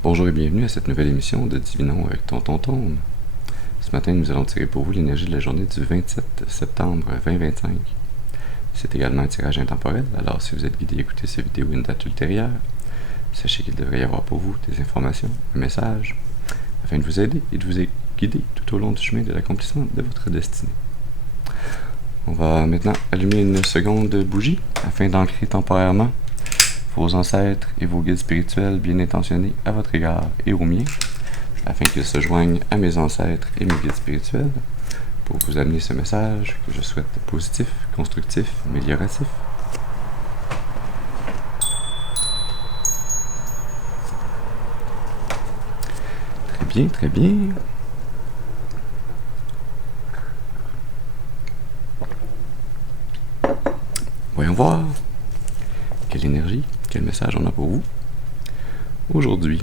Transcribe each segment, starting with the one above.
Bonjour et bienvenue à cette nouvelle émission de Divinons avec Tonton Tom. Ce matin, nous allons tirer pour vous l'énergie de la journée du 27 septembre 2025. C'est également un tirage intemporel, alors si vous êtes guidé à écouter cette vidéo à une date ultérieure, sachez qu'il devrait y avoir pour vous des informations, un message, afin de vous aider et de vous guider tout au long du chemin de l'accomplissement de votre destinée. On va maintenant allumer une seconde bougie afin d'ancrer temporairement vos ancêtres et vos guides spirituels bien intentionnés à votre égard et au mien, afin qu'ils se joignent à mes ancêtres et mes guides spirituels pour vous amener ce message que je souhaite positif, constructif, amélioratif. Très bien, très bien. Voyons voir quelle énergie, quel message on a pour vous. Aujourd'hui,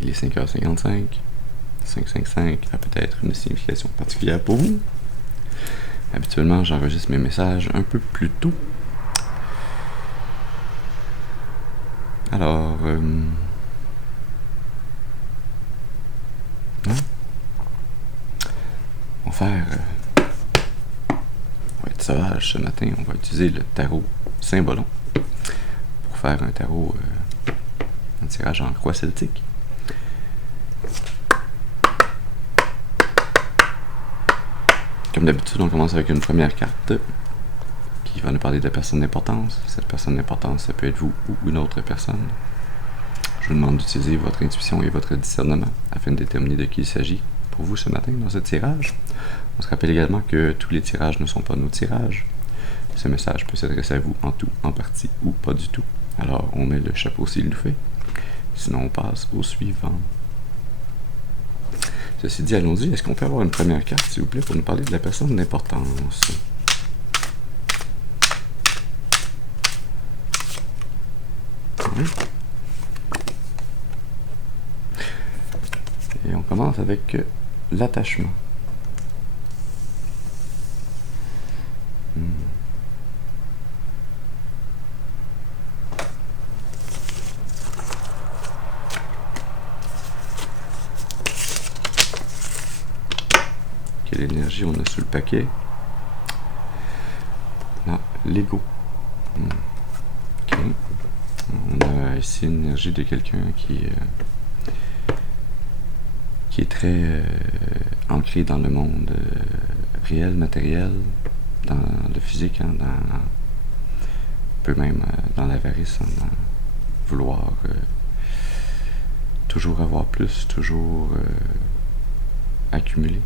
il est 5h55. 555 a peut-être une signification particulière pour vous. Habituellement, j'enregistre mes messages un peu plus tôt. Alors, on va faire... on va être sauvage ce matin. On va utiliser le tarot Saint-Bolon pour faire un tarot, un tirage en croix celtique. Comme d'habitude, on commence avec une première carte qui va nous parler de la personne d'importance. Cette personne d'importance, ça peut être vous ou une autre personne. Je vous demande d'utiliser votre intuition et votre discernement afin de déterminer de qui il s'agit pour vous ce matin dans ce tirage. On se rappelle également que tous les tirages ne sont pas nos tirages. Ce message peut s'adresser à vous en tout, en partie ou pas du tout. Alors, on met le chapeau s'il nous fait. Sinon, on passe au suivant. Ceci dit, allons-y. Est-ce qu'on peut avoir une première carte, s'il vous plaît, pour nous parler de la personne d'importance? Oui. Et on commence avec l'attachement. Quelle énergie on a sur le paquet? Ah, l'ego. Ok. On a ici une énergie de quelqu'un qui est très ancré dans le monde réel, matériel, dans le physique, hein, un peu même dans l'avarice, hein, dans vouloir toujours avoir plus, toujours accumuler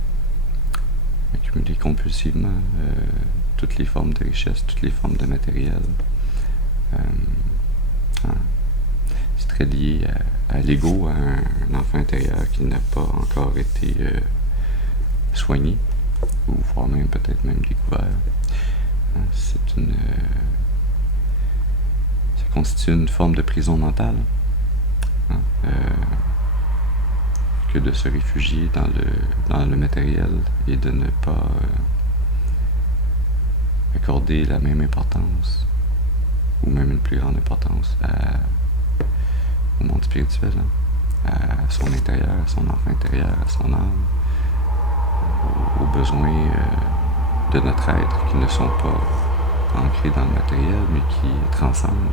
compulsivement toutes les formes de richesse, toutes les formes de matériel. C'est très lié à l'ego, à un enfant intérieur qui n'a pas encore été soigné, ou voire même peut-être même découvert. Ça constitue une forme de prison mentale, que de se réfugier dans le matériel et de ne pas accorder la même importance, ou même une plus grande importance au monde spirituel, à son intérieur, à son enfant intérieur, à son âme, aux besoins de notre être qui ne sont pas ancrés dans le matériel, mais qui transcendent.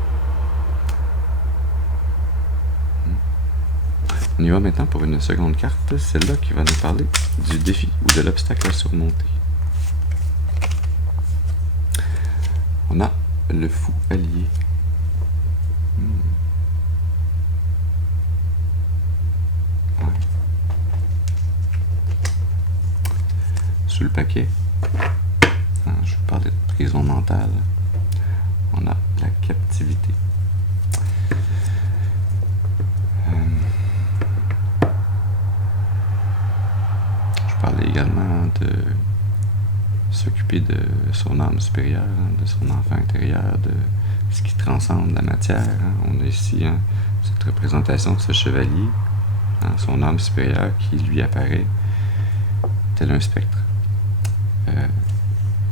On y va maintenant pour une seconde carte, celle-là qui va nous parler du défi ou de l'obstacle à surmonter. On a le fou allié. Ouais. Sous le paquet, je vous parlais de prison mentale. On a la captivité. Parlait également de s'occuper de son âme supérieure, de son enfant intérieur, de ce qui transcende la matière. On a ici cette représentation de ce chevalier, son âme supérieure qui lui apparaît tel un spectre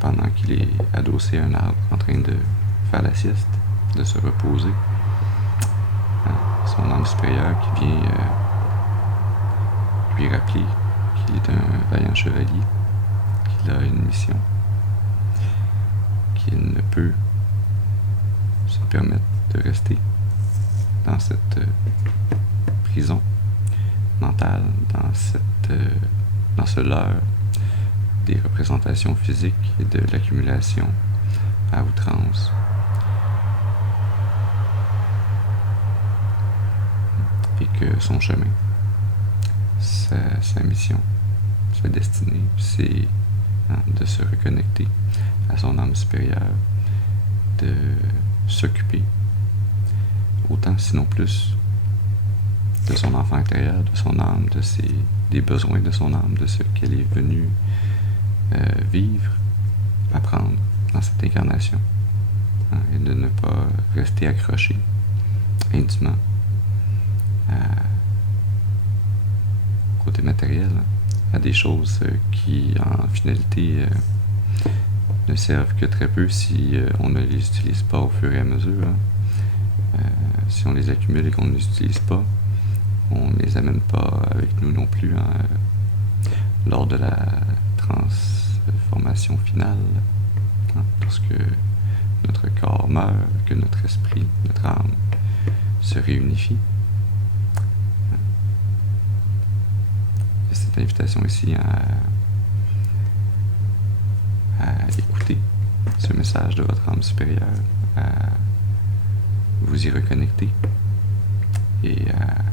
pendant qu'il est adossé à un arbre en train de faire la sieste, de se reposer. son âme supérieure qui vient lui rappeler qu'il est un vaillant chevalier, qu'il a une mission, qu'il ne peut se permettre de rester dans cette prison mentale, dans ce leurre des représentations physiques et de l'accumulation à outrance. Et que son chemin, sa mission, sa destinée, c'est de se reconnecter à son âme supérieure, de s'occuper autant sinon plus de son enfant intérieur, de son âme, des besoins de son âme, de ce qu'elle est venue vivre, apprendre dans cette incarnation, et de ne pas rester accroché indûment côté matériel, à des choses qui en finalité ne servent que très peu si on ne les utilise pas au fur et à mesure. Si on les accumule et qu'on ne les utilise pas, on ne les amène pas avec nous non plus lors de la transformation finale, lorsque notre corps meurt, que notre esprit, notre âme se réunifie. Cette invitation ici à écouter ce message de votre âme supérieure, à vous y reconnecter et à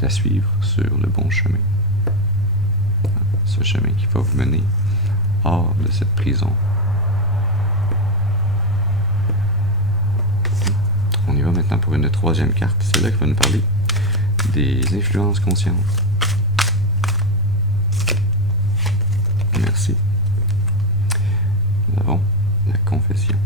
la suivre sur le bon chemin. Ce chemin qui va vous mener hors de cette prison. On y va maintenant pour une troisième carte. C'est là qui va nous parler des influences conscientes. Merci. Nous avons la confession.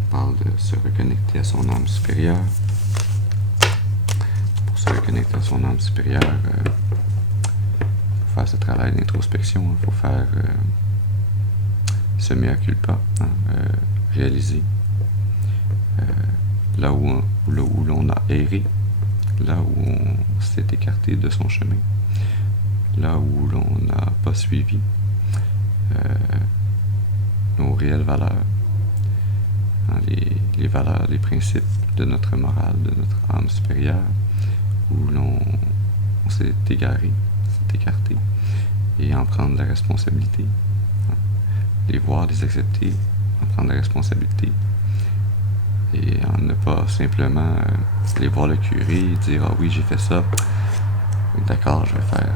On parle de se reconnecter à son âme supérieure. Pour se reconnecter à son âme supérieure, il faut faire ce travail d'introspection. Il faut faire ce mea culpa, réaliser là où l'on a erré, là où on s'est écarté de son chemin, là où l'on n'a pas suivi nos réelles valeurs, les valeurs, les principes de notre morale, de notre âme supérieure, où l'on s'est égaré, s'est écarté, et en prendre la responsabilité, les voir, les accepter, en prendre la responsabilité, et en ne pas simplement aller voir le curé et dire « Ah oui, j'ai fait ça, d'accord, je vais faire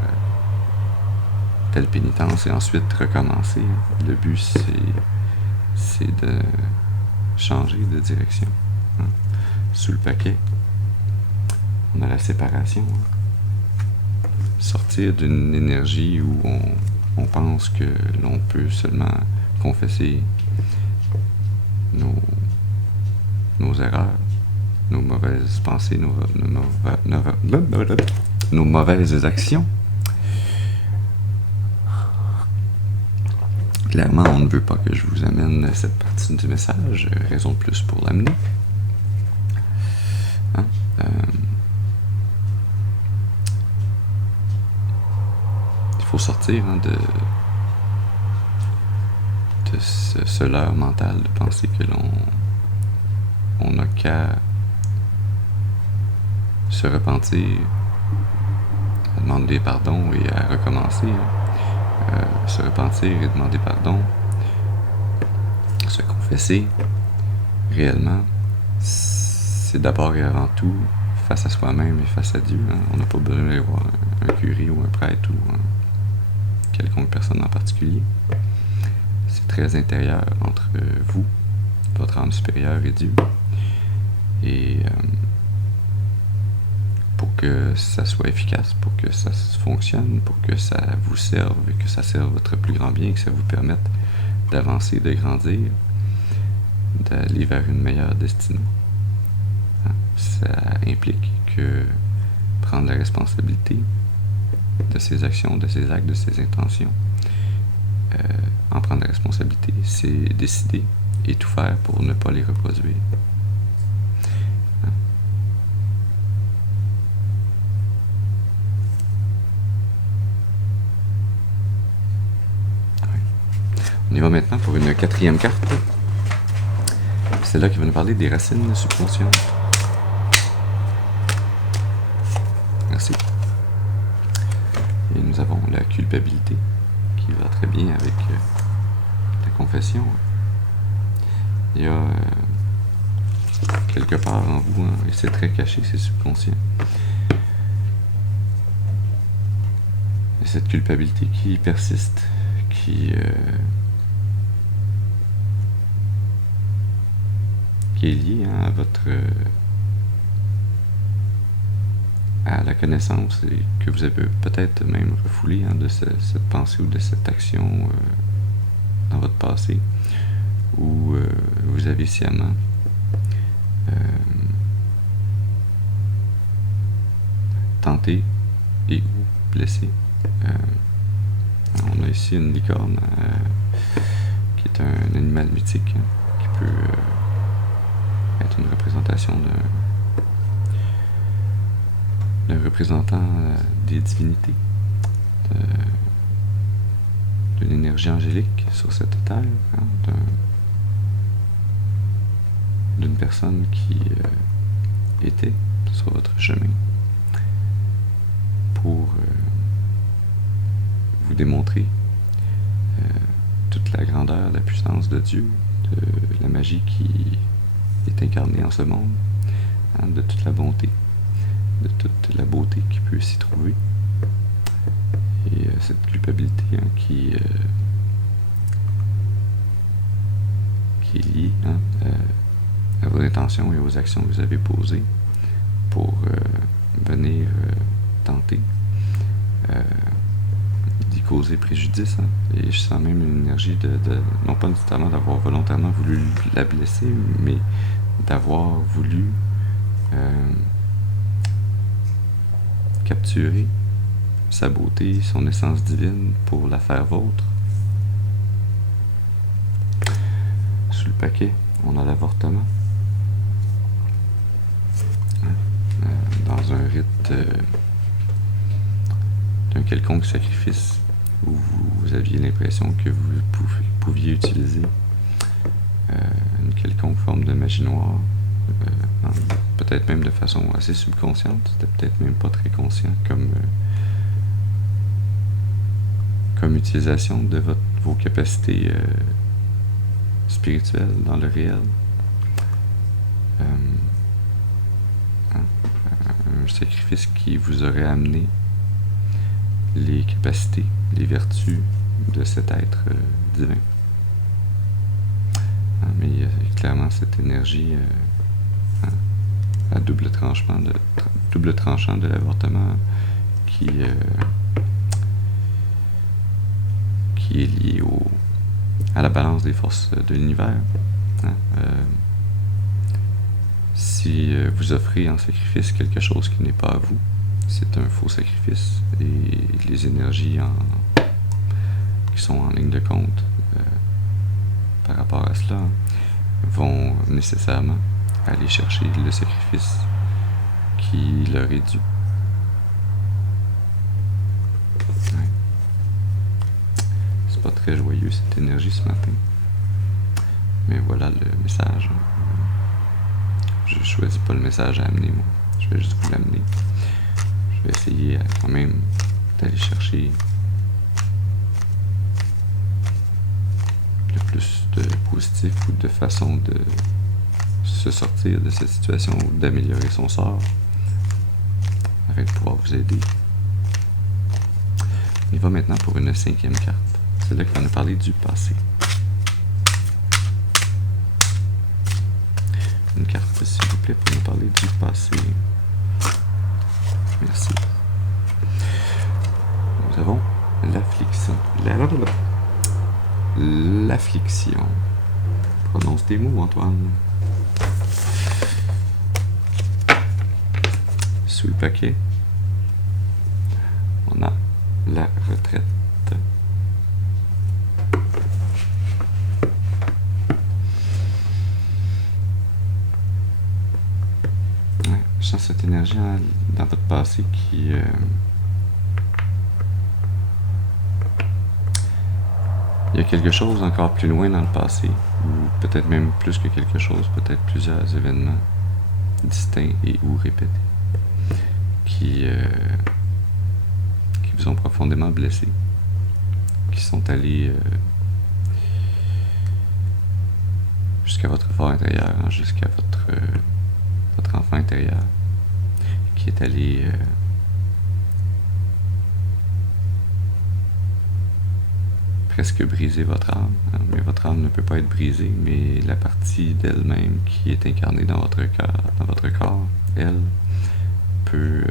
telle pénitence » et ensuite recommencer. Le but, c'est de changer de direction. Sous le paquet, on a la séparation. Sortir d'une énergie où on pense que l'on peut seulement confesser nos erreurs, nos mauvaises pensées, nos mauvaises actions. Clairement, on ne veut pas que je vous amène cette partie du message, raison de plus pour l'amener. Il faut sortir de ce leurre mental de penser que on n'a qu'à se repentir, à demander pardon et à recommencer. Se repentir et demander pardon, se confesser réellement, c'est d'abord et avant tout face à soi-même et face à Dieu. On n'a pas besoin d'aller voir un curé ou un prêtre ou quelconque personne en particulier. C'est très intérieur entre vous, votre âme supérieure et Dieu. Et pour que ça soit efficace, pour que ça fonctionne, pour que ça vous serve et que ça serve votre plus grand bien, que ça vous permette d'avancer, de grandir, d'aller vers une meilleure destinée. Ça implique que prendre la responsabilité de ses actions, de ses actes, de ses intentions. En prendre la responsabilité, c'est décider et tout faire pour ne pas les reproduire. On y va maintenant pour une 4e carte. C'est là qui va nous parler des racines subconscientes. Merci. Et nous avons la culpabilité, qui va très bien avec la confession. Il y a quelque part en vous, et c'est très caché, c'est subconscient. Et cette culpabilité qui persiste, qui est liée à votre à la connaissance et que vous avez peut-être même refoulé de cette pensée ou de cette action dans votre passé, où vous avez sciemment tenté et ou blessé. On a ici une licorne qui est un animal mythique qui peut être une représentation d'un représentant des divinités, d'une énergie angélique sur cette terre, d'une personne qui était sur votre chemin pour vous démontrer toute la grandeur, la puissance de Dieu, de la magie qui est incarnée en ce monde, de toute la bonté, de toute la beauté qui peut s'y trouver. Et cette culpabilité qui est liée à vos intentions et aux actions que vous avez posées pour venir tenter d'y causer préjudice. Et je sens même une énergie non pas nécessairement d'avoir volontairement voulu la blesser, mais d'avoir voulu capturer sa beauté, son essence divine pour la faire vôtre. Sous le paquet, on a l'avortement. Dans un rite d'un quelconque sacrifice où vous aviez l'impression que vous pouviez utiliser une quelconque forme de magie noire, peut-être même de façon assez subconsciente, c'était peut-être même pas très conscient comme utilisation de vos capacités spirituelles dans le réel. Un sacrifice qui vous aurait amené les capacités, les vertus de cet être divin. Mais il y a clairement cette énergie à double tranchant de l'avortement qui est lié à la balance des forces de l'univers. Si vous offrez en sacrifice quelque chose qui n'est pas à vous, c'est un faux sacrifice, et les énergies qui sont en ligne de compte par rapport à cela vont nécessairement aller chercher le sacrifice qui leur est dû. Ouais. C'est pas très joyeux cette énergie ce matin, mais voilà le message. Je choisis pas le message à amener, moi. Je vais juste vous l'amener. Je vais essayer quand même d'aller chercher le plus de positif ou de façon de se sortir de cette situation ou d'améliorer son sort afin de pouvoir vous aider. On y va maintenant pour une 5e carte. C'est là qui va nous parler du passé. Une carte, s'il vous plaît, pour nous parler du passé. Merci. Nous avons l'affliction. L'affliction. Prononce tes mots, Antoine. Sous le paquet, On a la retraite. Ouais, je sens cette énergie dans votre passé qui... il y a quelque chose encore plus loin dans le passé, ou peut-être même plus que quelque chose, peut-être plusieurs événements distincts et ou répétés, qui vous ont profondément blessé, qui sont allés jusqu'à votre fort intérieur, jusqu'à votre enfant intérieur, qui est allé presque briser votre âme. Mais votre âme ne peut pas être brisée, mais la partie d'elle-même qui est incarnée dans votre corps, elle peut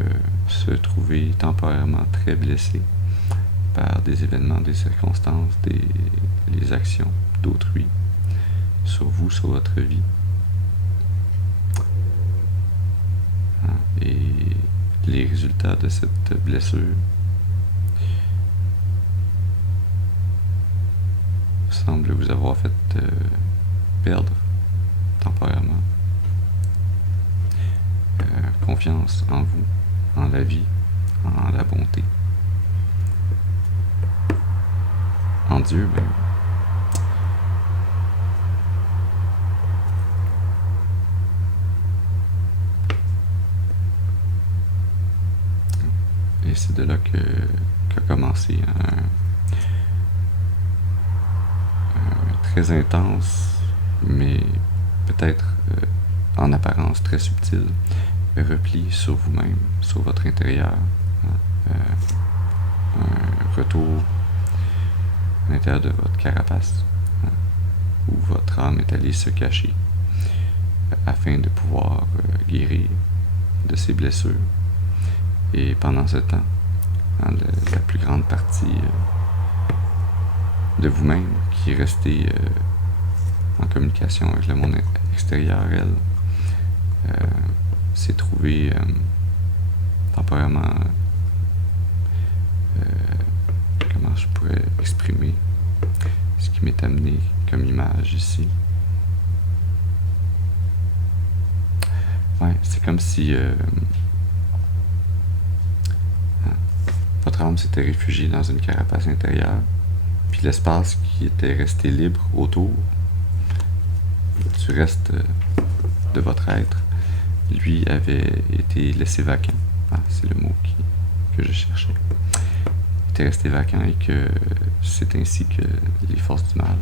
se trouver temporairement très blessée par des événements, des circonstances, des actions d'autrui sur vous, sur votre vie. Et les résultats de cette blessure semblent vous avoir fait perdre temporairement confiance en vous, en la vie, en la bonté, en Dieu même. Et c'est de là qu'a commencé un très intense, mais peut-être en apparence très subtil, repli sur vous-même, sur votre intérieur, un retour à l'intérieur de votre carapace, où votre âme est allée se cacher afin de pouvoir guérir de ses blessures. Et pendant ce temps, la plus grande partie de vous-même qui est restée en communication avec le monde extérieur, elle s'est trouvée temporairement, comment je pourrais exprimer ce qui m'est amené comme image ici. Ouais, c'est comme si votre âme s'était réfugiée dans une carapace intérieure, puis l'espace qui était resté libre autour du reste de votre être, lui avait été laissé vacant. C'est le mot que je cherchais. Il était resté vacant et que c'est ainsi que les forces du mal,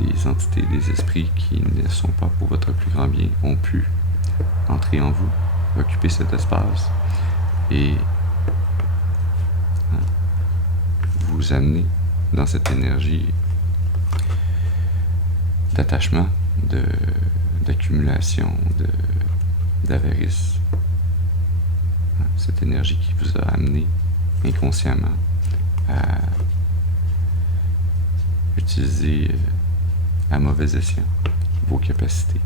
des entités, des esprits qui ne sont pas pour votre plus grand bien, ont pu entrer en vous, occuper cet espace et vous amener dans cette énergie d'attachement, d'accumulation, d'avarice. Cette énergie qui vous a amené inconsciemment à utiliser à mauvais escient vos capacités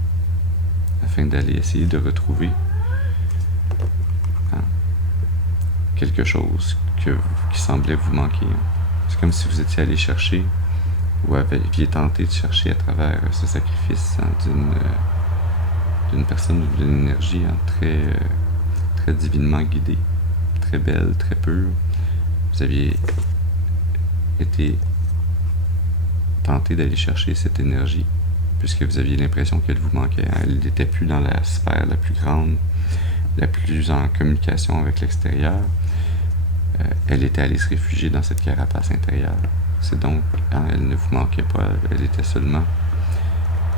afin d'aller essayer de retrouver quelque chose qui semblait vous manquer. C'est comme si vous étiez allé chercher ou aviez tenté de chercher à travers ce sacrifice d'une personne, d'une énergie très, très divinement guidée, très belle, très pure. Vous aviez été tenté d'aller chercher cette énergie puisque vous aviez l'impression qu'elle vous manquait. Elle n'était plus dans la sphère la plus grande, la plus en communication avec l'extérieur. Elle était allée se réfugier dans cette carapace intérieure. C'est donc, elle ne vous manquait pas, elle était seulement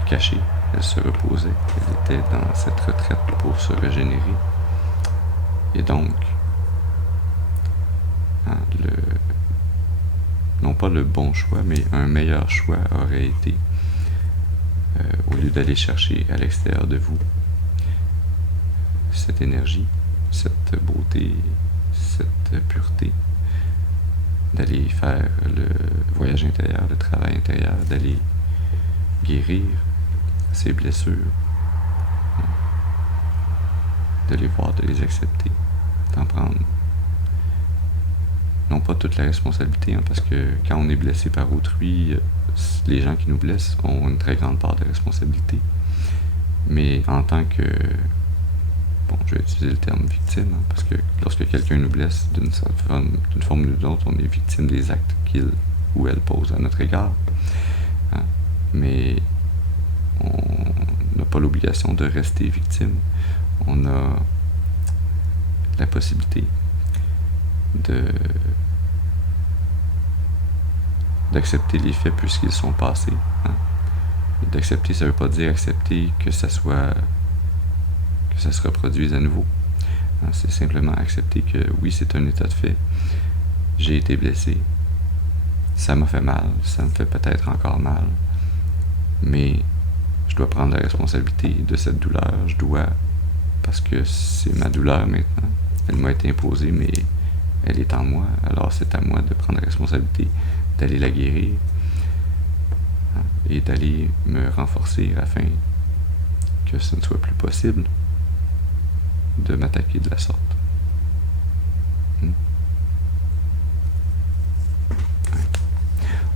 cachée, elle se reposait, elle était dans cette retraite pour se régénérer. Et donc, non pas le bon choix, mais un meilleur choix aurait été, au lieu d'aller chercher à l'extérieur de vous cette énergie, cette beauté, cette pureté, d'aller faire le voyage intérieur, le travail intérieur, d'aller guérir ses blessures, de les voir, de les accepter, d'en prendre, non pas toute la responsabilité, parce que quand on est blessé par autrui, les gens qui nous blessent ont une très grande part de responsabilité. Mais en tant que... Bon, je vais utiliser le terme victime, parce que lorsque quelqu'un nous blesse d'une forme ou d'une autre, on est victime des actes qu'il ou elle pose à notre égard. Mais on n'a pas l'obligation de rester victime. On a la possibilité d'accepter les faits puisqu'ils sont passés. D'accepter, ça ne veut pas dire accepter que ça se reproduise à nouveau. C'est simplement accepter que oui, c'est un état de fait. J'ai été blessé. Ça m'a fait mal. Ça me fait peut-être encore mal. Mais je dois prendre la responsabilité de cette douleur. Je dois, parce que c'est ma douleur maintenant. Elle m'a été imposée, mais elle est en moi. Alors c'est à moi de prendre la responsabilité d'aller la guérir et d'aller me renforcer afin que ce ne soit plus possible de m'attaquer de la sorte. On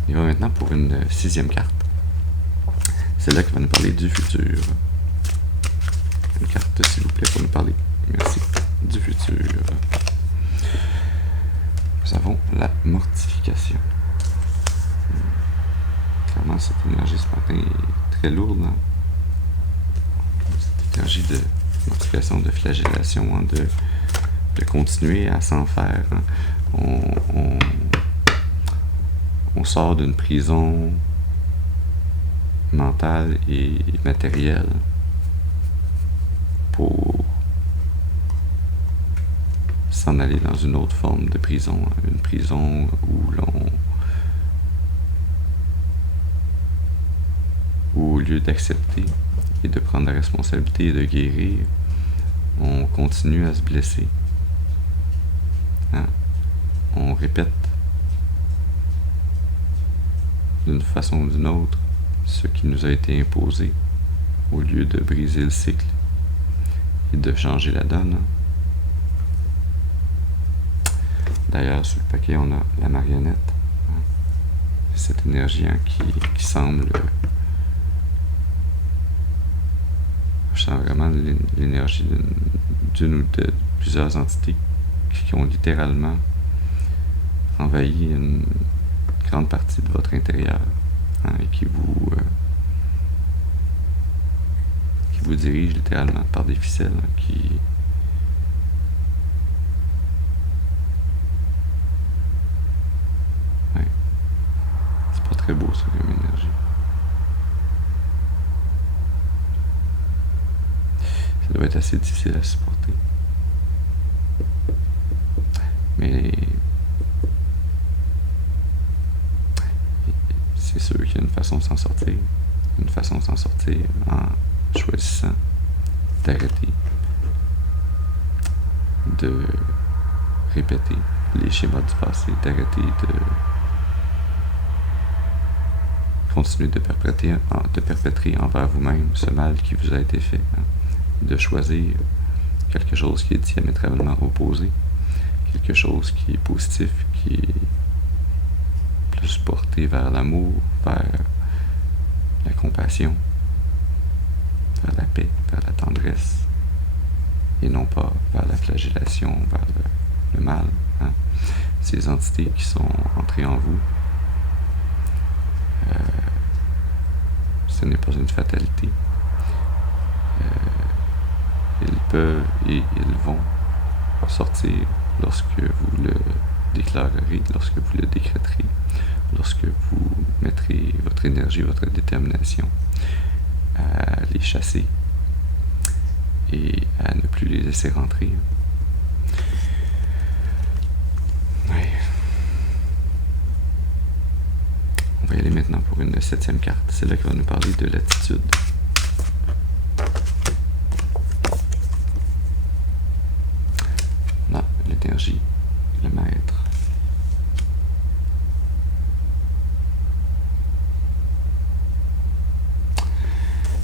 y va maintenant pour une 6e carte. Celle-là qui va nous parler du futur. Une carte, s'il vous plaît, pour nous parler. Merci. Du futur. Nous avons la mortification. Clairement, cette énergie ce matin est très lourde. Cette énergie de mortification, de flagellation, de continuer à s'en faire. On sort d'une prison mentale et matérielle pour s'en aller dans une autre forme de prison, une prison où au lieu d'accepter et de prendre la responsabilité et de guérir, on continue à se blesser. On répète d'une façon ou d'une autre ce qui nous a été imposé au lieu de briser le cycle et de changer la donne. D'ailleurs, sur le paquet, on a la marionnette. Cette énergie qui semble... Je sens vraiment l'énergie d'une ou de plusieurs entités qui ont littéralement envahi une grande partie de votre intérieur et qui vous dirige littéralement par des ficelles c'est pas très beau ça comme énergie. Ça doit être assez difficile à supporter. Mais c'est sûr qu'il y a une façon de s'en sortir. Une façon de s'en sortir en choisissant d'arrêter de répéter les schémas du passé, d'arrêter de continuer de perpétrer envers vous-même ce mal qui vous a été fait. De choisir quelque chose qui est diamétralement opposé, quelque chose qui est positif, qui est plus porté vers l'amour, vers la compassion, vers la paix, vers la tendresse, et non pas vers la flagellation, vers le mal. Ces entités qui sont entrées en vous, ce n'est pas une fatalité. Ils peuvent et ils vont sortir lorsque vous le déclarerez, lorsque vous le décréterez, lorsque vous mettrez votre énergie, votre détermination à les chasser et à ne plus les laisser rentrer. Ouais. On va y aller maintenant pour une 7e carte. C'est là qui va nous parler de l'attitude. L'énergie, le maître.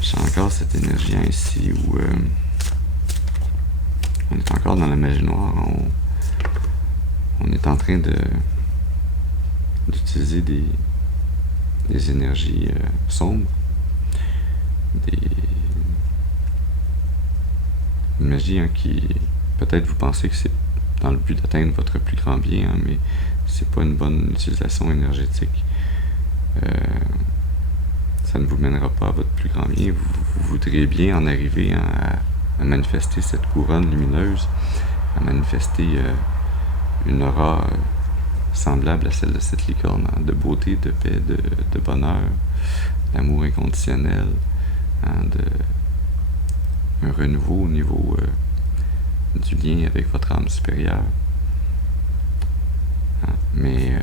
J'ai encore cette énergie ici où on est encore dans la magie noire. On est en train d'utiliser des énergies sombres, une magie qui, peut-être vous pensez que c'est dans le but d'atteindre votre plus grand bien, mais c'est pas une bonne utilisation énergétique. Ça ne vous mènera pas à votre plus grand bien. Vous voudriez bien en arriver à manifester cette couronne lumineuse, à manifester une aura semblable à celle de cette licorne, hein, de beauté, de paix, de bonheur, d'amour inconditionnel, hein, un renouveau au niveau du lien avec votre âme supérieure. Hein, mais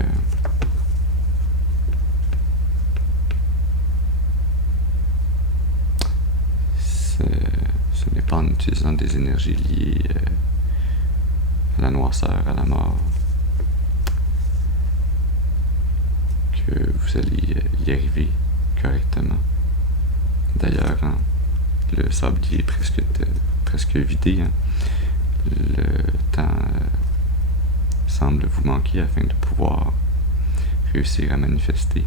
ce n'est pas en utilisant des énergies liées à la noirceur, à la mort, que vous allez y arriver correctement. D'ailleurs, hein, le sablier est presque vidé. Hein. Le temps semble vous manquer afin de pouvoir réussir à manifester.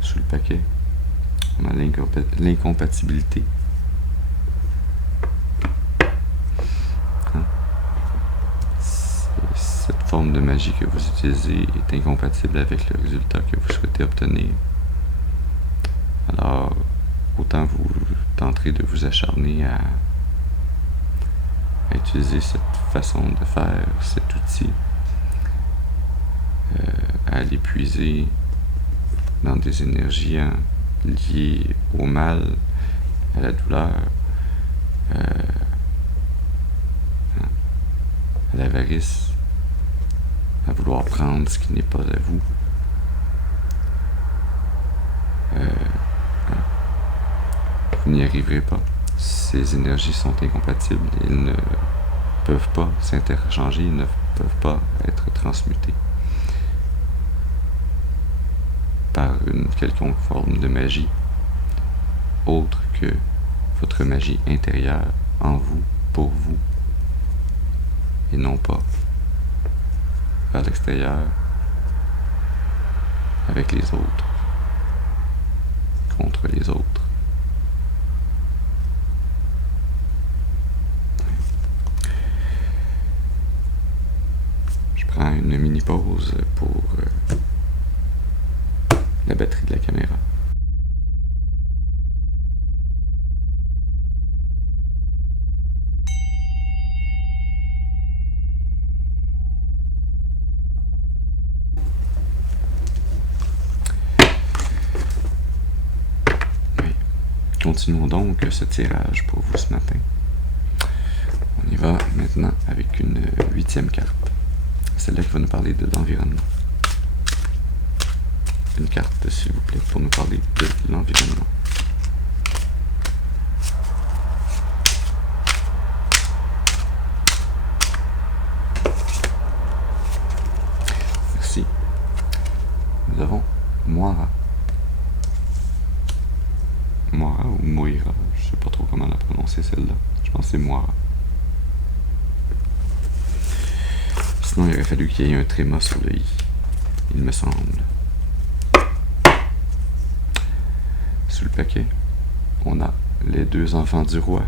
Sous le paquet, on a l'incompatibilité. Hein? Cette forme de magie que vous utilisez est incompatible avec le résultat que vous souhaitez obtenir. Alors, autant vous tenterez de vous acharner à utiliser cette façon de faire, cet outil, à l'épuiser dans des énergies liées au mal, à la douleur, à l'avarice, à vouloir prendre ce qui n'est pas à vous. Vous n'y arriverez pas. Ces énergies sont incompatibles. Ils ne peuvent pas s'interchanger, ils ne peuvent pas être transmutés par une quelconque forme de magie autre que votre magie intérieure en vous, pour vous, et non pas vers l'extérieur avec les autres, contre les autres. Je prends une mini pause pour la batterie de la caméra. Oui. Continuons donc ce tirage pour vous ce matin. On y va maintenant avec une 8e carte. Celle-là qui va nous parler de l'environnement. Une carte, s'il vous plaît, pour nous parler de l'environnement. Merci. Nous avons Moira. Moira ou Moira, je sais pas trop comment la prononcer celle-là. Je pense que c'est Moira. Sinon, il aurait fallu qu'il y ait un tréma sur le i, il me semble. Sous le paquet, on a les 2 enfants du roi.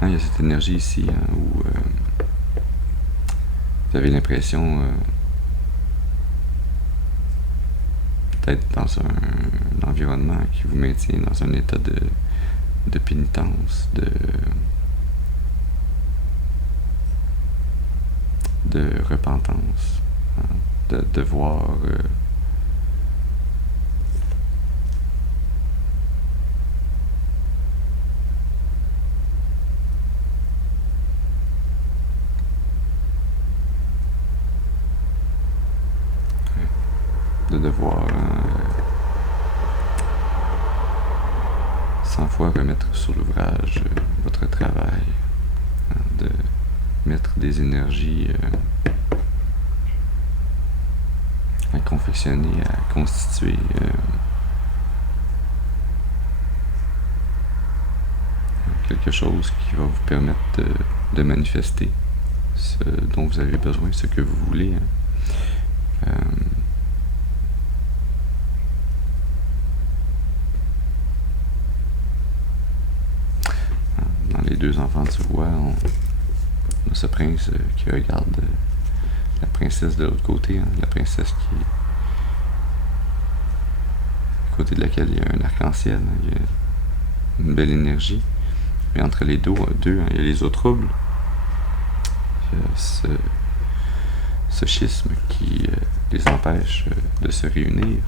Il y a cette énergie ici où vous avez l'impression d'être dans un environnement qui vous maintient dans un état de pénitence, de repentance, hein, de devoir devoir 100 fois remettre sur l'ouvrage votre travail, hein, de mettre des énergies à confectionner, à constituer quelque chose qui va vous permettre de manifester ce dont vous avez besoin, ce que vous voulez. Dans les deux enfants du roi, on a ce prince qui regarde la princesse de l'autre côté, la princesse qui est à côté de laquelle il y a un arc-en-ciel, il y a une belle énergie. Mais entre les deux, il y a les eaux troubles. Il y a ce schisme qui les empêche de se réunir.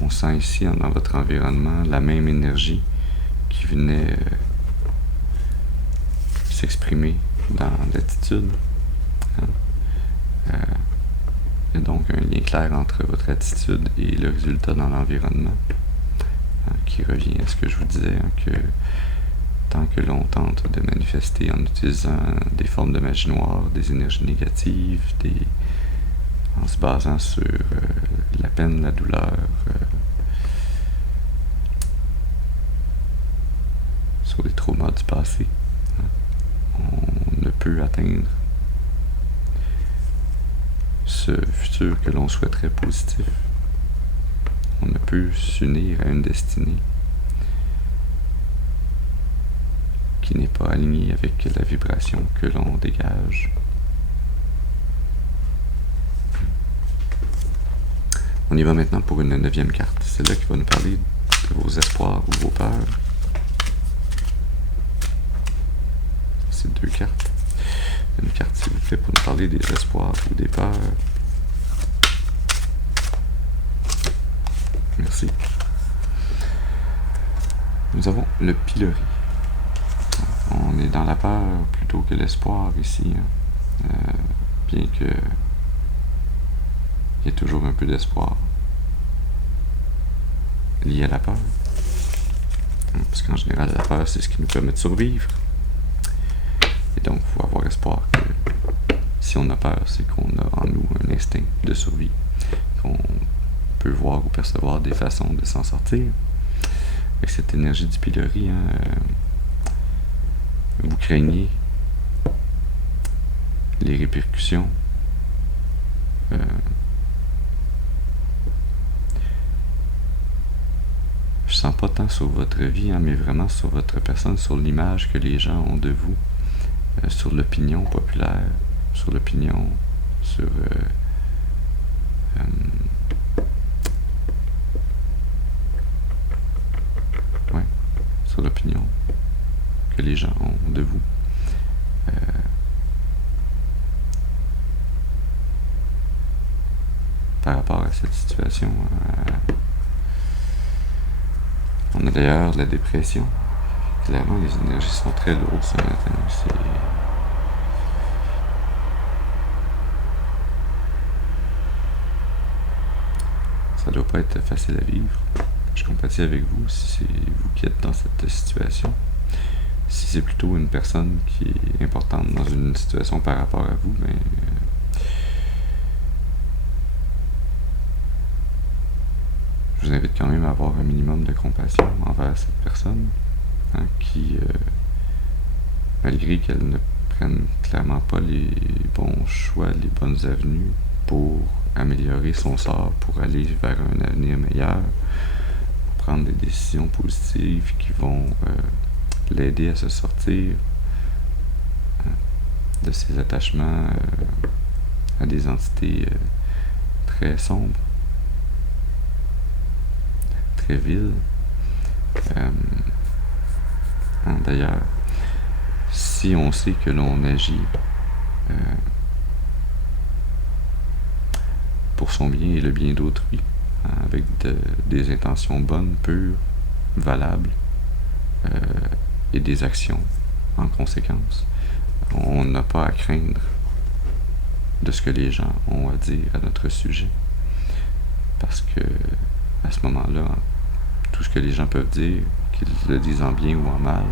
On sent ici, dans votre environnement, la même énergie qui venait s'exprimer dans l'attitude. Il y a donc un lien clair entre votre attitude et le résultat dans l'environnement, qui revient à ce que je vous disais, que tant que l'on tente de manifester en utilisant des formes de magie noire, des énergies négatives, en se basant sur la peine, la douleur, sur les traumas du passé, on ne peut atteindre ce futur que l'on souhaiterait positif. On ne peut s'unir à une destinée qui n'est pas alignée avec la vibration que l'on dégage. On y va maintenant pour une 9e carte. C'est là qui va nous parler de vos espoirs ou vos peurs. C'est 2 cartes. Une carte, s'il vous plaît, pour nous parler des espoirs ou des peurs. Merci. Nous avons le pilori. On est dans la peur plutôt que l'espoir ici. Bien que il y ait toujours un peu d'espoir lié à la peur. Parce qu'en général, la peur, c'est ce qui nous permet de survivre. Et donc, il faut avoir espoir que si on a peur, c'est qu'on a en nous un instinct de survie, qu'on peut voir ou percevoir des façons de s'en sortir. Avec cette énergie du pilori, vous craignez les répercussions je sens pas tant sur votre vie, mais vraiment sur votre personne, sur l'image que les gens ont de vous, sur l'opinion populaire, sur l'opinion, sur sur l'opinion que les gens ont de vous. Par rapport à cette situation. On a d'ailleurs de la dépression. Clairement, les énergies sont très lourdes ce matin. Ça doit pas être facile à vivre. Je compatis avec vous si c'est vous qui êtes dans cette situation. Si c'est plutôt une personne qui est importante dans une situation par rapport à vous, mais je vous invite quand même à avoir un minimum de compassion envers cette personne, qui, malgré qu'elle ne prenne clairement pas les bons choix, les bonnes avenues pour améliorer son sort, pour aller vers un avenir meilleur, pour prendre des décisions positives qui vont l'aider à se sortir de ses attachements à des entités très sombres, très viles. D'ailleurs, si on sait que l'on agit pour son bien et le bien d'autrui, avec des intentions bonnes, pures, valables, et des actions en conséquence, on n'a pas à craindre de ce que les gens ont à dire à notre sujet, parce que à ce moment-là, tout ce que les gens peuvent dire, qu'ils le disent en bien ou en mal,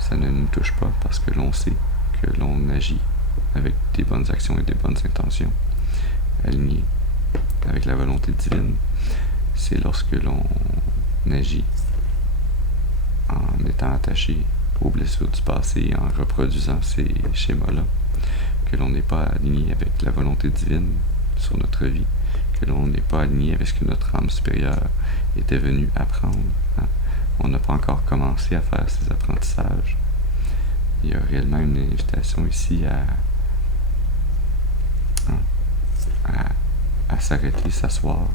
ça ne nous touche pas, parce que l'on sait que l'on agit avec des bonnes actions et des bonnes intentions, alignées avec la volonté divine, c'est lorsque l'on agit en étant attaché aux blessures du passé, en reproduisant ces schémas-là, que l'on n'est pas aligné avec la volonté divine sur notre vie, que l'on n'est pas aligné avec ce que notre âme supérieure était venue apprendre. On n'a pas encore commencé à faire ces apprentissages. Il y a réellement une invitation ici à s'arrêter, s'asseoir,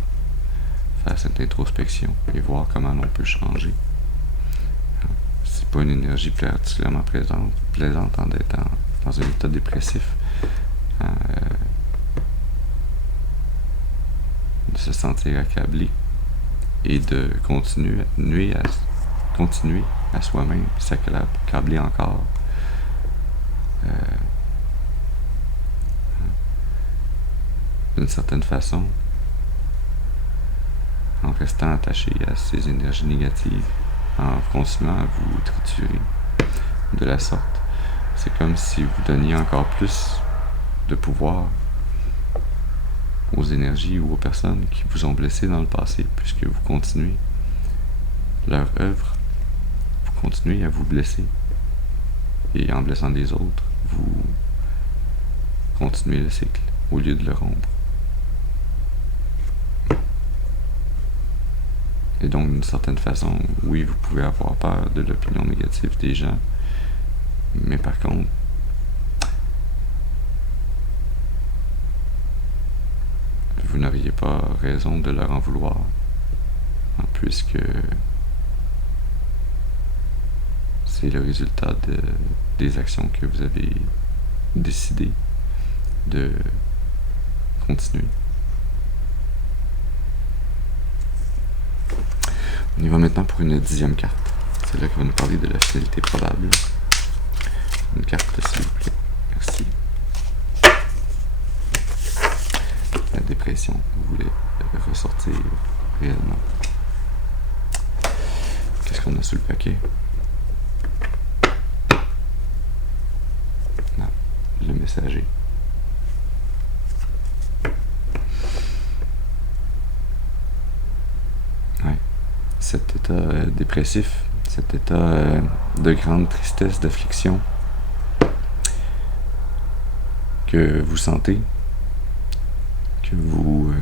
faire cette introspection et voir comment l'on peut changer. C'est pas une énergie particulièrement plaisante d'être dans un état dépressif, de se sentir accablé et de continuer à soi-même, s'accabler encore. D'une certaine façon, en restant attaché à ces énergies négatives, en continuant à vous triturer de la sorte. C'est comme si vous donniez encore plus de pouvoir aux énergies ou aux personnes qui vous ont blessé dans le passé, puisque vous continuez leur œuvre, vous continuez à vous blesser, et en blessant les autres, vous continuez le cycle au lieu de le rompre. Et donc, d'une certaine façon, oui, vous pouvez avoir peur de l'opinion négative des gens, mais par contre, vous n'auriez pas raison de leur en vouloir, puisque c'est le résultat des actions que vous avez décidé de continuer. On y va maintenant pour une 10e carte. C'est là qu'on va nous parler de la finalité probable. Une carte, s'il vous plaît. Merci. La dépression, vous voulez ressortir réellement. Qu'est-ce qu'on a sous le paquet? Non, le messager. Ouais. Cet état dépressif, cet état de grande tristesse, d'affliction que vous sentez, que vous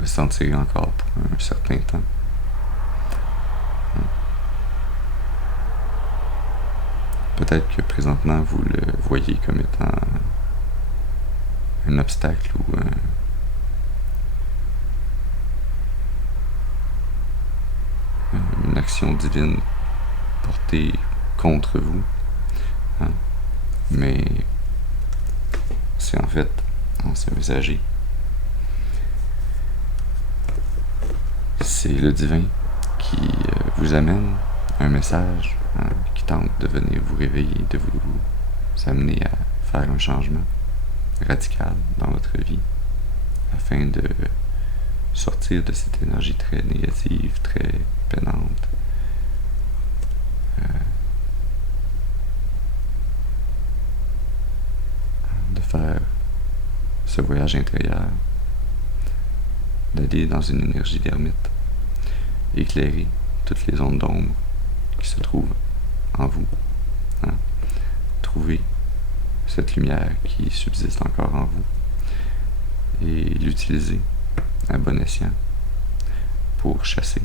ressentirez encore pour un certain temps. Peut-être que présentement vous le voyez comme étant un obstacle ou une action divine portée contre vous, mais c'est en fait c'est un messager. C'est le divin qui vous amène un message qui tente de venir vous réveiller, de vous amener à faire un changement radical dans votre vie afin de sortir de cette énergie très négative, très peinante. De faire ce voyage intérieur, d'aller dans une énergie d'ermite, éclairer toutes les zones d'ombre qui se trouvent en vous. Trouver cette lumière qui subsiste encore en vous et l'utiliser à bon escient pour chasser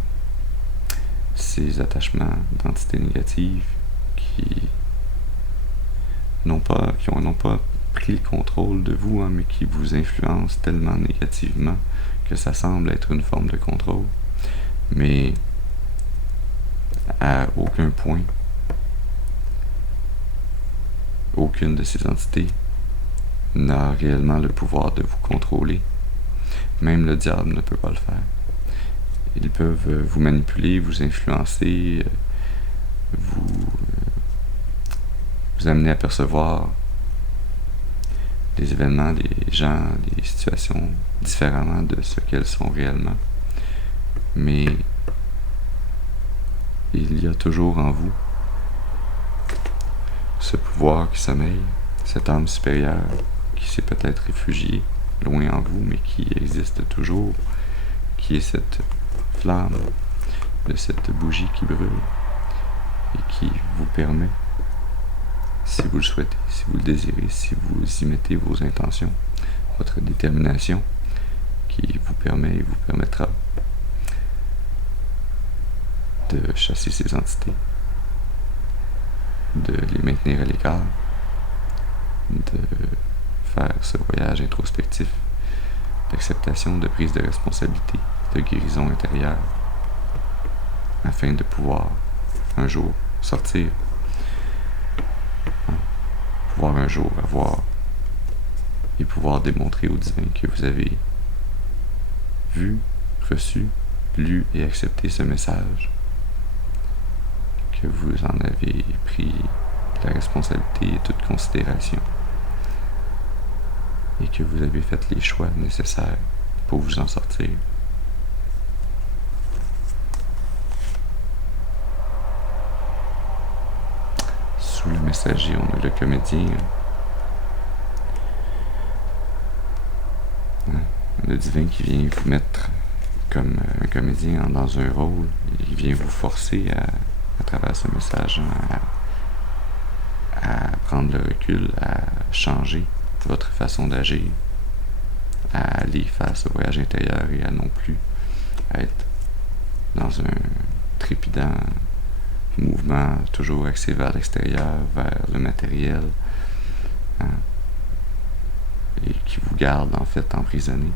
ces attachements d'entités négatives qui n'ont pas pris le contrôle de vous, mais qui vous influencent tellement négativement que ça semble être une forme de contrôle, mais à aucun point, aucune de ces entités n'a réellement le pouvoir de vous contrôler. Même le diable ne peut pas le faire. Ils peuvent vous manipuler, vous influencer, vous amener à percevoir les événements, les gens, les situations différemment de ce qu'elles sont réellement. Mais il y a toujours en vous ce pouvoir qui sommeille, cette âme supérieure qui s'est peut-être réfugiée loin en vous, mais qui existe toujours, qui est cette flamme de cette bougie qui brûle et qui vous permet, si vous le souhaitez, si vous le désirez, si vous y mettez vos intentions, votre détermination, qui vous permet et vous permettra de chasser ces entités, de les maintenir à l'écart, de faire ce voyage introspectif d'acceptation, de prise de responsabilité, de guérison intérieure, afin de pouvoir un jour sortir, pouvoir un jour avoir et pouvoir démontrer au divin que vous avez vu, reçu, lu et accepté ce message, que vous en avez pris la responsabilité et toute considération, et que vous avez fait les choix nécessaires pour vous en sortir. Sous le messager, on a le comédien. Le divin qui vient vous mettre comme un comédien dans un rôle. Il vient vous forcer à travers ce message à prendre le recul, à changer votre façon d'agir, à aller face au voyage intérieur et à non plus être dans un trépidant mouvement toujours axé vers l'extérieur, vers le matériel, et qui vous garde en fait emprisonné.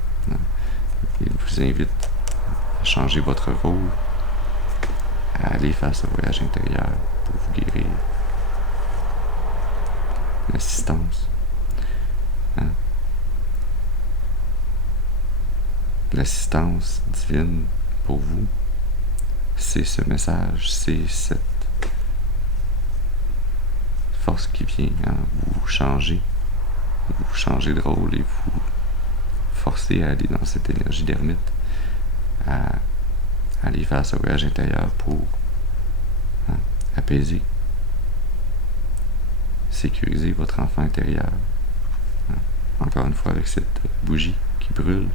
Il vous invite à changer votre rôle, à aller face au voyage intérieur pour vous guérir. L'assistance. L'assistance divine pour vous, c'est ce message, c'est cette force qui vient vous changer de rôle et vous forcer à aller dans cette énergie d'ermite, à aller face au voyage intérieur pour apaiser, sécuriser votre enfant intérieur. Encore une fois avec cette bougie qui brûle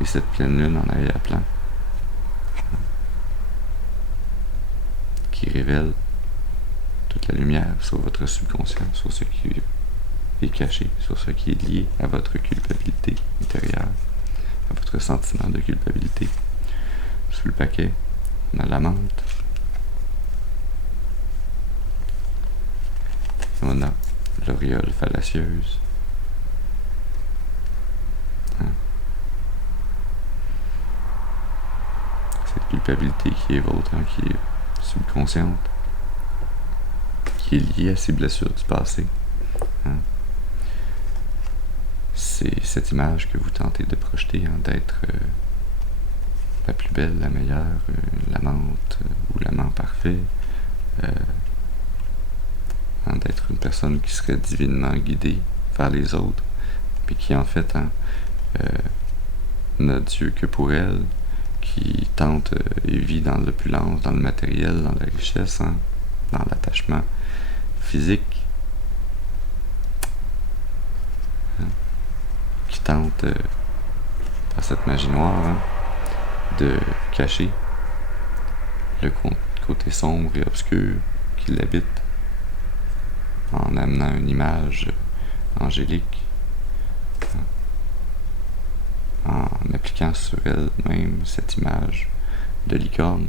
et cette pleine lune en arrière-plan qui révèle toute la lumière sur votre subconscient, sur ce qui est caché, sur ce qui est lié à votre culpabilité intérieure, à votre sentiment de culpabilité. Sous le paquet, on a la menthe. On a l'auréole fallacieuse. Cette culpabilité qui est vôtre, qui est subconsciente, qui est liée à ces blessures du passé. C'est cette image que vous tentez de projeter, d'être la plus belle, la meilleure, l'amante ou l'amant parfait, d'être une personne qui serait divinement guidée vers les autres, puis qui en fait n'a Dieu que pour elle, qui tente et vit dans l'opulence, dans le matériel, dans la richesse, dans l'attachement physique, qui tente, par cette magie noire, de cacher le côté sombre et obscur qui l'habite, en amenant une image angélique, en appliquant sur elle-même cette image de licorne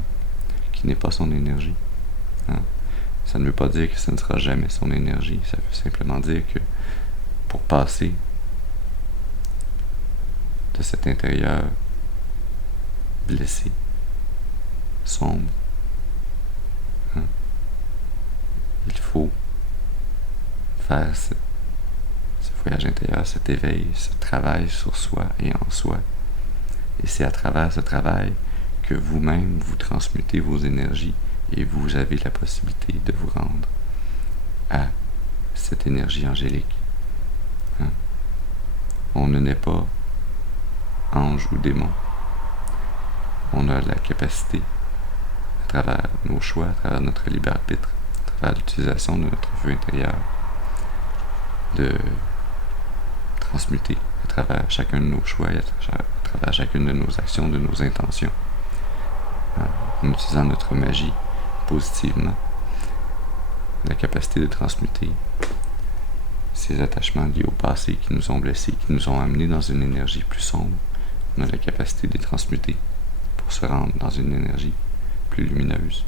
qui n'est pas son énergie. Ça ne veut pas dire que ce ne sera jamais son énergie, ça veut simplement dire que pour passer de cet intérieur blessé, sombre, il faut faire ce voyage intérieur, cet éveil, ce travail sur soi et en soi. Et c'est à travers ce travail que vous-même vous transmutez vos énergies et vous avez la possibilité de vous rendre à cette énergie angélique. On ne naît pas ange ou démon. On a la capacité, à travers nos choix, à travers notre libre arbitre, à travers l'utilisation de notre feu intérieur, de transmuter à travers chacun de nos choix et à travers chacune de nos actions, de nos intentions, en utilisant notre magie positivement, la capacité de transmuter ces attachements liés au passé qui nous ont blessés, qui nous ont amenés dans une énergie plus sombre. On a la capacité de les transmuter pour se rendre dans une énergie plus lumineuse.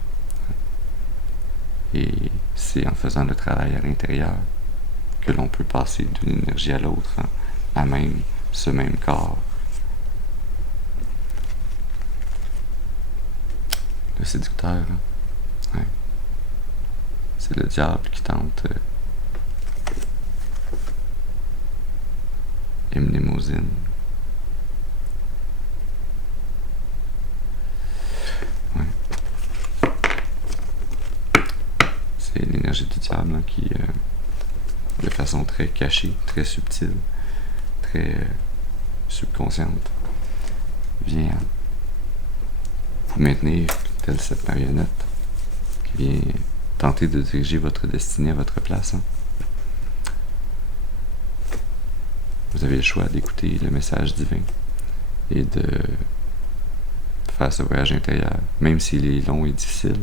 Et c'est en faisant le travail à l'intérieur que l'on peut passer d'une énergie à l'autre, à même ce même corps. Le séducteur, ouais. C'est le diable qui tente Mnemosyne. Ouais. C'est l'énergie du diable qui, de façon très cachée, très subtile, très subconsciente, vient vous maintenir telle cette marionnette qui vient tenter de diriger votre destinée à votre place. Vous avez le choix d'écouter le message divin et de faire ce voyage intérieur, même s'il est long et difficile.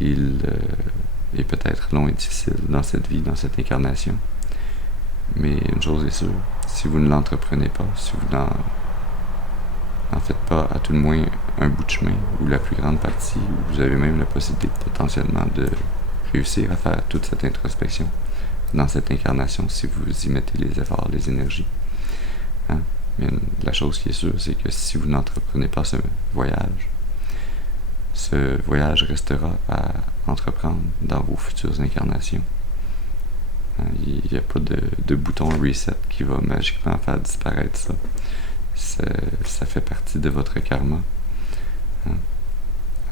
Il est peut-être long et difficile dans cette vie, dans cette incarnation. Mais une chose est sûre, si vous ne l'entreprenez pas, si vous n'en faites pas à tout le moins un bout de chemin, ou la plus grande partie, ou vous avez même la possibilité potentiellement de réussir à faire toute cette introspection dans cette incarnation, si vous y mettez les efforts, les énergies. Mais la chose qui est sûre, c'est que si vous n'entreprenez pas ce voyage restera à entreprendre dans vos futures incarnations. Il n'y a pas de bouton reset qui va magiquement faire disparaître ça. Ça fait partie de votre karma.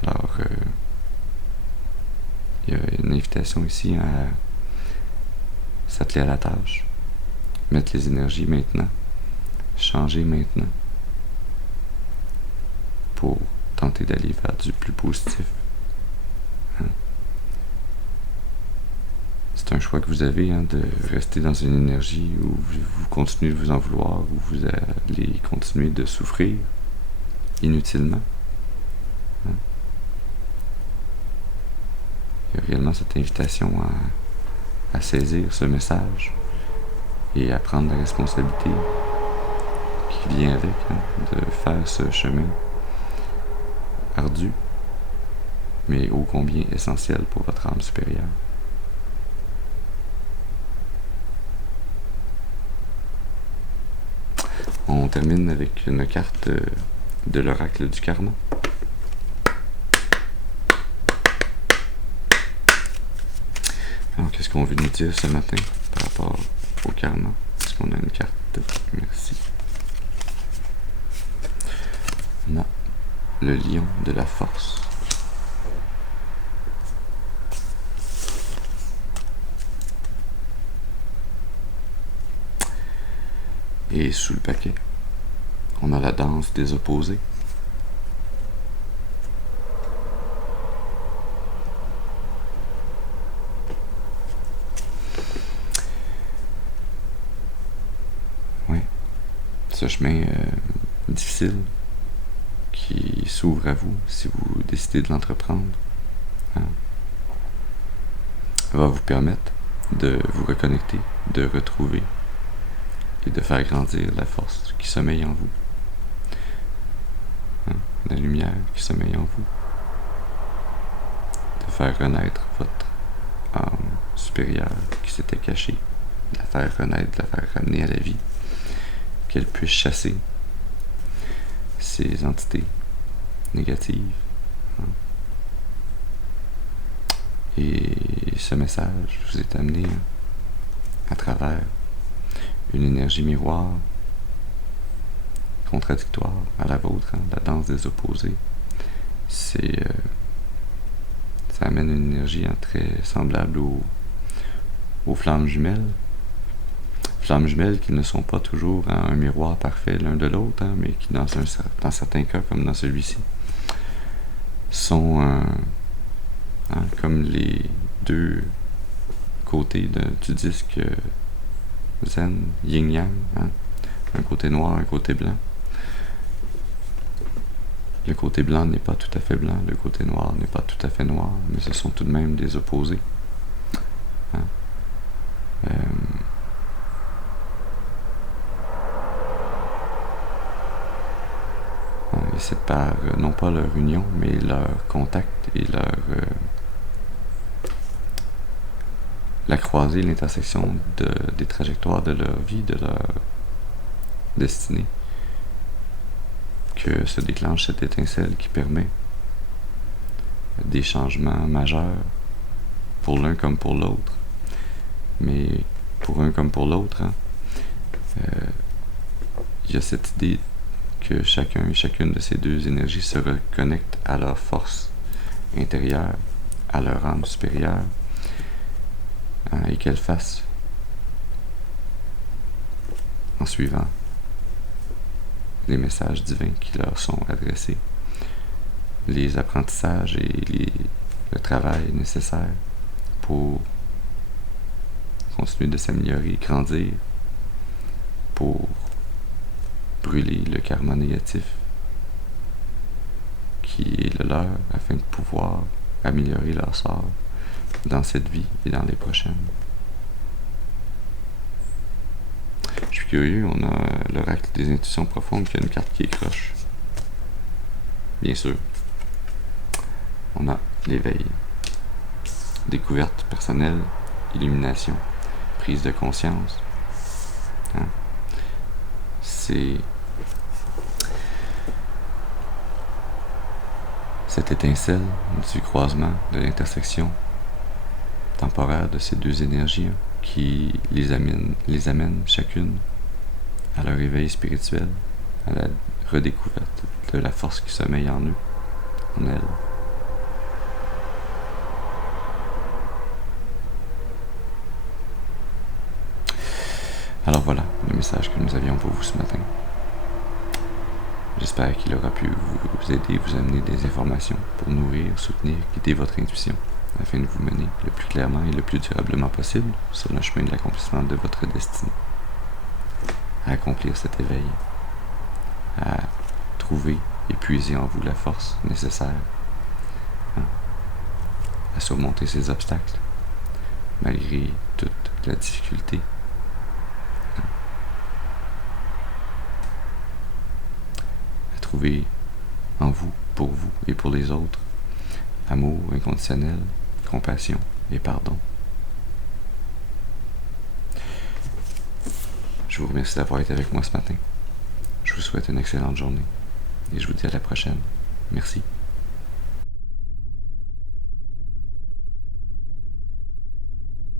Alors, il y a une invitation ici à s'atteler à la tâche, mettre les énergies maintenant, changer maintenant, pour tenter d'aller vers du plus positif. C'est un choix que vous avez, de rester dans une énergie où vous continuez de vous en vouloir, où vous allez continuer de souffrir inutilement. Il y a réellement cette invitation à saisir ce message et à prendre la responsabilité qui vient avec, de faire ce chemin ardu, mais ô combien essentiel pour votre âme supérieure. On termine avec une carte de l'oracle du karma. Alors, qu'est-ce qu'on veut nous dire ce matin par rapport au karma? Est-ce qu'on a une carte? Merci. On a le lion de la force. Et sous le paquet, on a la danse des opposés. Oui, ce chemin difficile qui s'ouvre à vous si vous décidez de l'entreprendre, va vous permettre de vous reconnecter, de retrouver et de faire grandir la force qui sommeille en vous, la lumière qui sommeille en vous, de faire renaître votre âme supérieure qui s'était cachée, de la faire renaître, de la faire ramener à la vie, qu'elle puisse chasser ces entités négatives. Et ce message vous est amené à travers une énergie miroir contradictoire à la vôtre, la danse des opposés. Ça amène une énergie très semblable aux flammes jumelles. Flammes jumelles qui ne sont pas toujours un miroir parfait l'un de l'autre, mais qui dans certains cas, comme dans celui-ci, sont comme les deux côtés du disque zen, yin-yang, hein? Un côté noir, un côté blanc. Le côté blanc n'est pas tout à fait blanc, le côté noir n'est pas tout à fait noir, mais ce sont tout de même des opposés. Hein? Et c'est par, non pas leur union, mais leur contact et la croisée, l'intersection des trajectoires de leur vie, de leur destinée, que se déclenche cette étincelle qui permet des changements majeurs pour l'un comme pour l'autre. Mais pour un comme pour l'autre, hein, y a cette idée que chacun et chacune de ces deux énergies se reconnectent à leur force intérieure, à leur âme supérieure, hein, et qu'elles fassent, en suivant les messages divins qui leur sont adressés, les apprentissages et le travail nécessaire pour continuer de s'améliorer, grandir, pour brûler le karma négatif qui est le leur afin de pouvoir améliorer leur sort dans cette vie et dans les prochaines. Je suis curieux, on a l'oracle des intuitions profondes qui a une carte qui écroche. Bien sûr. On a l'éveil, découverte personnelle, illumination, prise de conscience. Hein? C'est cette étincelle du croisement, de l'intersection temporaire de ces deux énergies, hein, qui les amène chacune à leur éveil spirituel, à la redécouverte de la force qui sommeille en eux, en elles. Alors voilà le message que nous avions pour vous ce matin. J'espère qu'il aura pu vous aider, vous amener des informations pour nourrir, soutenir, guider votre intuition, afin de vous mener le plus clairement et le plus durablement possible sur le chemin de l'accomplissement de votre destinée. À accomplir cet éveil, à trouver et puiser en vous la force nécessaire, hein, à surmonter ces obstacles, malgré toute la difficulté. Trouver en vous, pour vous et pour les autres, amour inconditionnel, compassion et pardon. Je vous remercie d'avoir été avec moi ce matin. Je vous souhaite une excellente journée et je vous dis à la prochaine. Merci.